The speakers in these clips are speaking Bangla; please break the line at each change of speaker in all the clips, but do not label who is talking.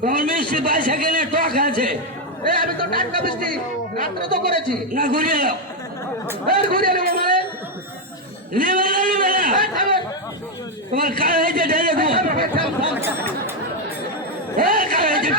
তোমার মিষ্টি পয়সা কিনে টক আছে।
এ আমি তো টাটকা মিষ্টি। রাত্রে তো করেছি।
না ঘুরিয়ে দাও
এই ঘুরিয়ে নেব মানে।
নেবে না নেবে না তোমার কাল হয়েছে ঢেলে
থাম।
এ কার হয়েছে।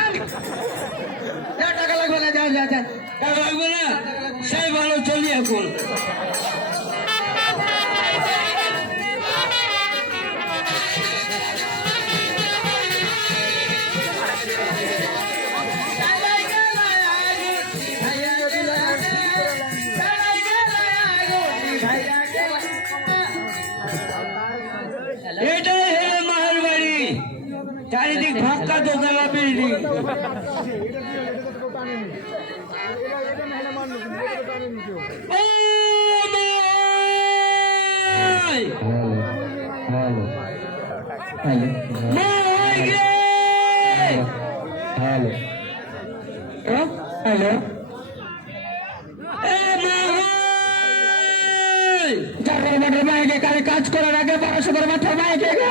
চারিদিক দোতলা বিল্ডিং
হ্যালো হ্যালো কাজ করার আগে পড়াশোনার মাঠের মাইকে আগে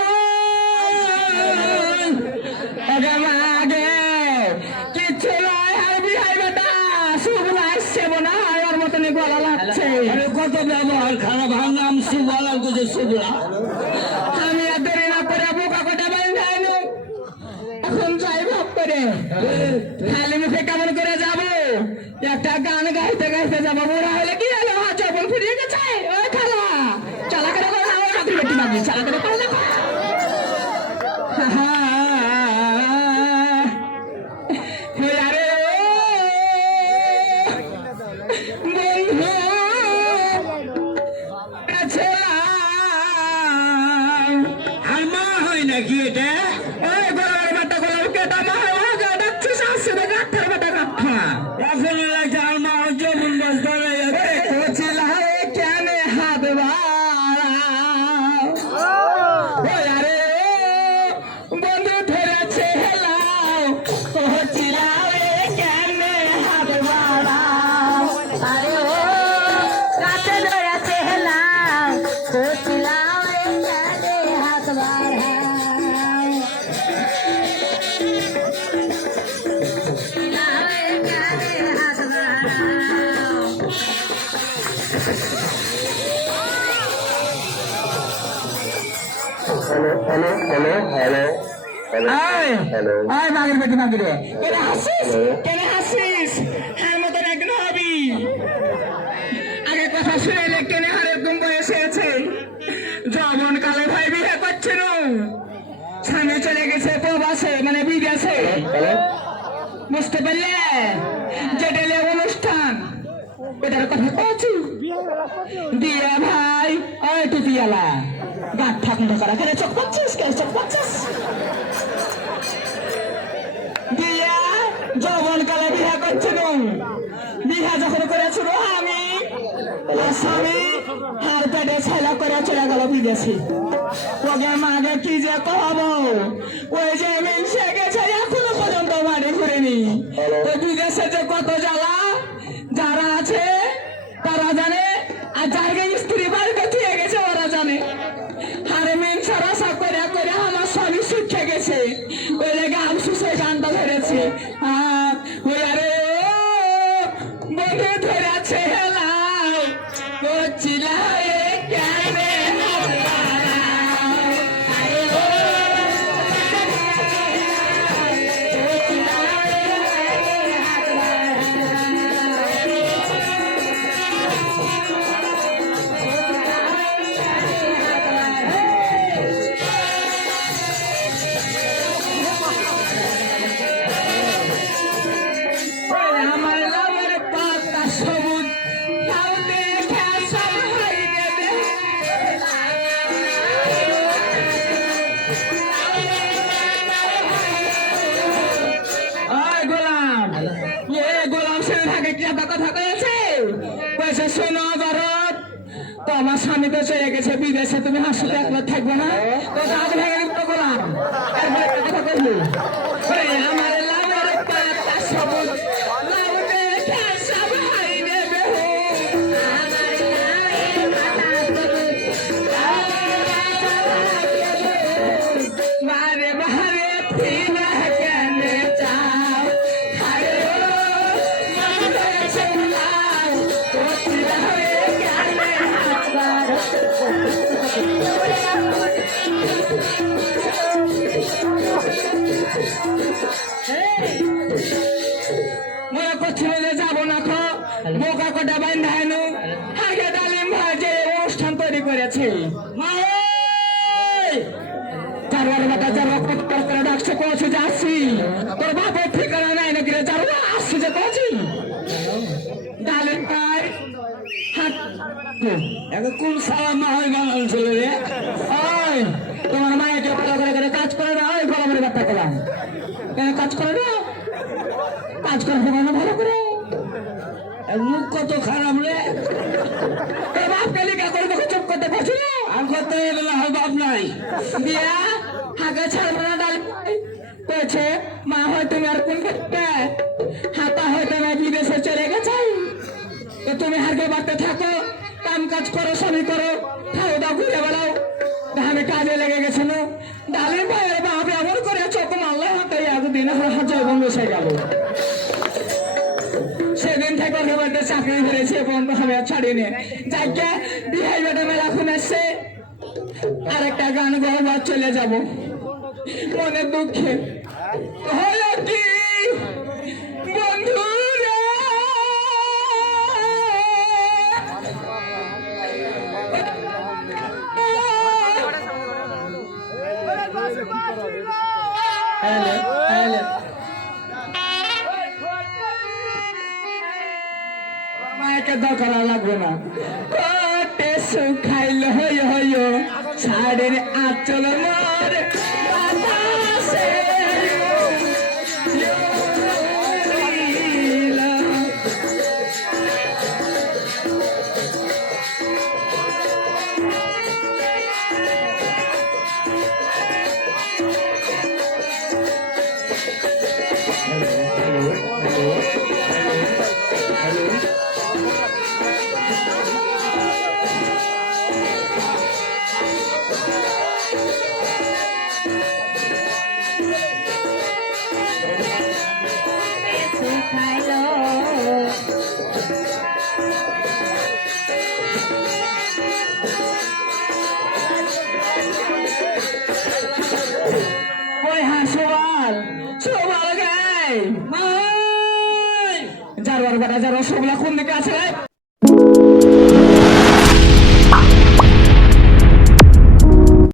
আমি আর না করে কটা বাইরে আইলো এখন যাই ভাব করে খালি মুখে কেমন করে যাব একটা গান গাইতে গাইতে যাব বুড়া হলে কি হলো চপল ফিরিয়ে গেছে ওই খালা চালা করে চালা করে
এটা
ওই গোলার বেটা গোলার কেটা মা ওকে ডাকছিস আসছে হ্যালো হ্যালো হ্যালো আয় আয় মাগের বেটি মাগিরে। কেন হাসিস? কেন হাসিস? হ্যাঁ মতন একদিন হবি। আগে কথা শুনে কেনে হারের গুম বয়সে আছে। যমন কালে ভাই বিয়ে করছে নু। স্বামী চলে গেছে প্রবাসে মানে বিদেশে। বুঝতে পারলে? যেটা অনুষ্ঠান। এটার কথা কছি দিয়া ভাই ওই টুপিয়ালা গাঁট ঠাকুর করা। কেন চোখ পাচ্ছিস কেন চোখ পাচ্ছিস দিয়া যৌবন কালে বিহা করছিল বিহা যখন করেছিল আমি স্বামী হার পেটে ছেলা করে চলে গেল বিদেশে। ওকে মাকে কি যে কহব? ওই যে মিলসে গেছে, এখনও পর্যন্ত বাড়ি ঘুরেনি। তো বিদেশে যে কত জ্বালা শুনে থাকে কি আপনার কথা কয়েছে? কয়েছে, শোনো ভারত তো আমার স্বামী তো চলে গেছে বিদেশে, তুমি হাসপাতালে একবার থাকবে না? তো আগে ভেঙে মুক্ত করলাম। একবার একটা কথা বলব আমার লাভের পাতা সবুজ
লাভের সাবুজ
কটা বান্ধা হেনু? আগে ডালিম ভাজে অনুষ্ঠান তৈরি করেছে। করে ডাকছে কছে যে আসছি তোর ঠিকানা নাই রে? যে ডালিম ভাই
হয়ে রে।
তোমার মায়েকে ভালো করে করে কাজ করে না ওই গরমের ব্যাপারটা। করলাম কেন কাজ করে না কাজ করে ভালো করে।
মুখ কত খারাপ রে?
তোর বাপকে লিখা করে দেখো চুপ করতে পারছি
আর কত এগুলো হয় বাপ নাই।
দিয়া হাগে ছাড়বো না ডাল। কয়েছে মা হয় তুমি আর কোন ক্ষেত্রে? হাতা হয়তো না বিদেশে চলে গেছে? তো তুমি হারকে বাড়তে থাকো কাম কাজ করো স্বামী করো খাও দাও ঘুরে বেড়াও। আমি কাজে লেগে গেছিল ডালের ভাইয়ের বাপ এমন করে চোখ মারলে হাতে একদিন হাজার বন্ধ হয়ে গেল। চাকরি ধরেছে বন্ধ হবে আর ছাড়িয়ে যাকে বিহাই বেটা মেলা খুন আর একটা গান গাওয়া চলে যাব। মনের দুঃখে। শাড়ির আঁচল মোর। যার রসগোল্লা কোন দিকে আছে